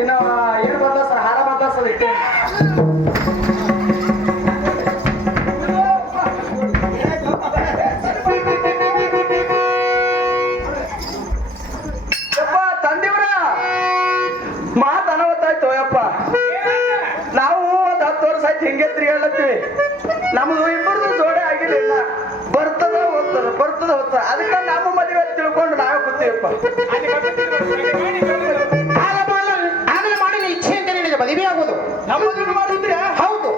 ಇನ್ನು ಏನು ಬಂದ ಸರ್ ಹಾರ ಬಂದ ಸರ್ ಇದಕ್ಕೆ ತಂದಿವ್ರ ಮಾತು ಅನವತ್ತಾಯ್ತು ಯಪ್ಪ ನಾವು ಒಂದು 10 ವರ್ಷ ಆಯ್ತು ಹಿಂಗೆ ತಿರುಗಾಡ್ಲತ್ತೀವಿ ನಮ್ದು ಇಬ್ಬರದು ಜೋಡೆ ಆಗಿಲ್ಲ ಬರ್ತದ ಹೋಗ್ತದ ಅದಕ್ಕೆ ನಮ್ಮ ಮದುವೆ ತಿಳ್ಕೊಂಡು ನಾವೇ ಕೂತೀವಪ್ಪ ಆಗಲೇ ಮಾಡಲು ಇಚ್ಛೆ ಅಂತ ನಿನಗೆ ಮದುವೆ ಆಗೋದು ನಮ್ಮ ಮದುವೆ ಮಾಡಿದ್ರೆ ಹೌದು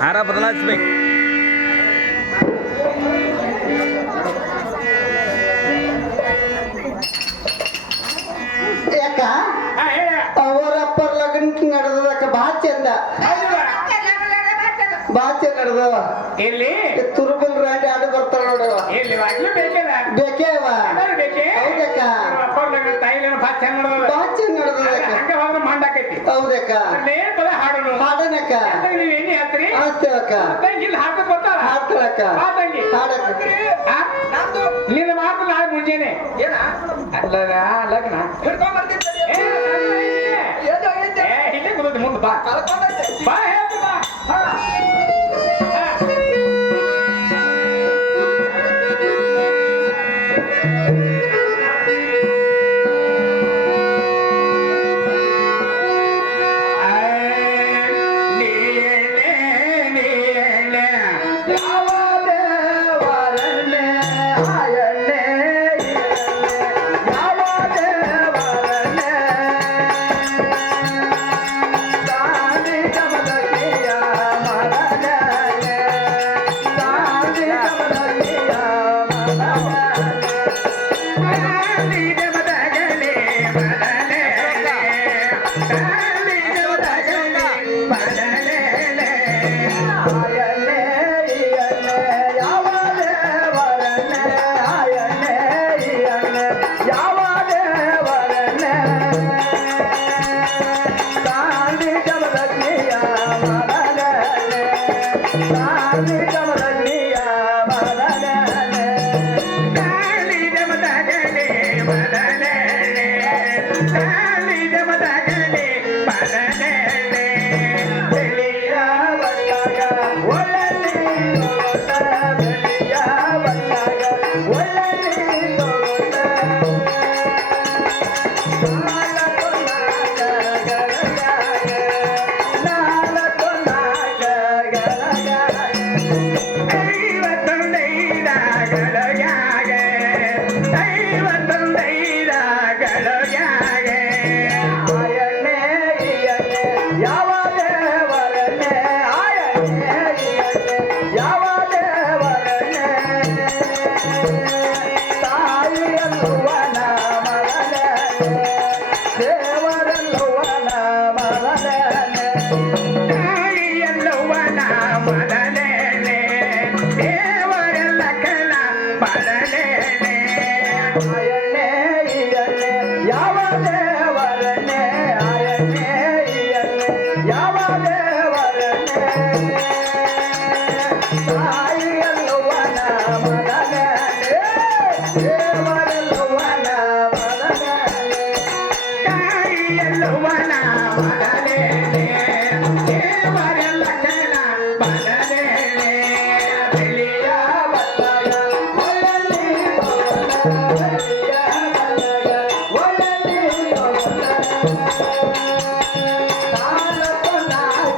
ಹಾರ ಬದಲಾಯಿಸ್ಬೇಕು ಯಾಕ ಅವರಪ್ಪರ ಲಗ್ನ ನಡೆದಕ್ಕ ಬಾ ಚಂದ ನಡೆದವ ಎಲ್ಲಿ ತುರುಬಲ್ ರಾಂಡಿ ಆಡು ಬರ್ತಾಳ ನೋಡವ ಎಲ್ಲಿ ಬೇಕೇ ಅವ ಹೌದಕ್ಕ ಬಾ ಚಂದ ಮಾಡಾಕೈತಿ ಹೌದಕ್ಕ ಹಾಡನಕ್ಕ ನೀವು ಎಣ್ಣೆ ಹಾಕ್ರಿ ಹಾಡ್ತೇವಕ್ಕ ಇಲ್ಲಿ ಹಾಕಕ್ ಬರ್ತಾರ ಹಾಡ್ತಾಳಕ್ಕ ಹಾಡಕ್ಕ ನಿನ್ನ ಮಾತು ನಾಳೆ ಮುಂಜಾನೆ ಲಗ್ನ ಇಲ್ಲೇ ಕುದ ಮುಂದೆ ಬಾ ಬಾ ಹೇಳ್ತು ಬಾ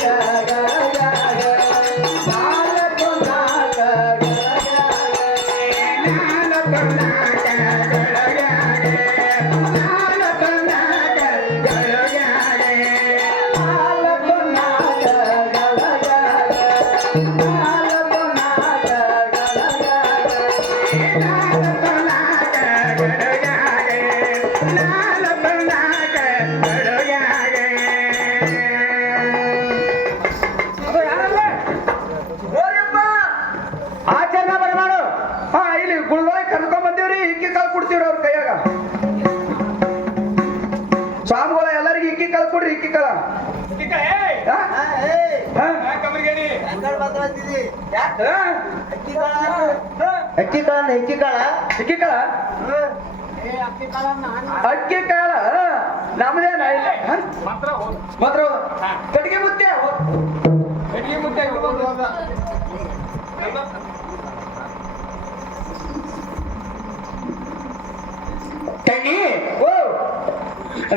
ಗಾಗ ಸ್ವಾಮಿಗಳ ಎಲ್ಲರಿಗೂ ಇಕ್ಕಿ ಕಾಳ ಕೊಡ್ರಿ ಇಕ್ಕಿ ಕಾಳ ಹಾ? ಹಾ? ಕಬರಿಗೇಡಿ ಹಾ? ಅಕ್ಕಿ ಕಾಳ ಇಕ್ಕಿ ಕಾಳ ಅಕ್ಕಿ ಕಾಳ ನಮ್ದೇನ ಇಲ್ಲ ಹಾ? ಮಾತ್ರ ಹೋದ್ ಮಾತ್ರ ಹಾ. ಕಟ್ಟಿಗೆ ಮುತ್ತೆ ಕಟ್ಟಿಗೆ ಮುಟ್ಟೆ ತಂಗಿ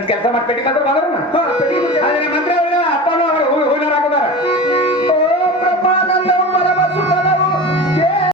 ಕೆಲಸ ಮಾಡಿ ಕಟ್ಟಿ ಮಾತ್ರ ಬಂದ್ರ ಹಾ, ಕಟ್ಟಿಗೆ ಮುತ್ತೆ ಮಂತ್ರ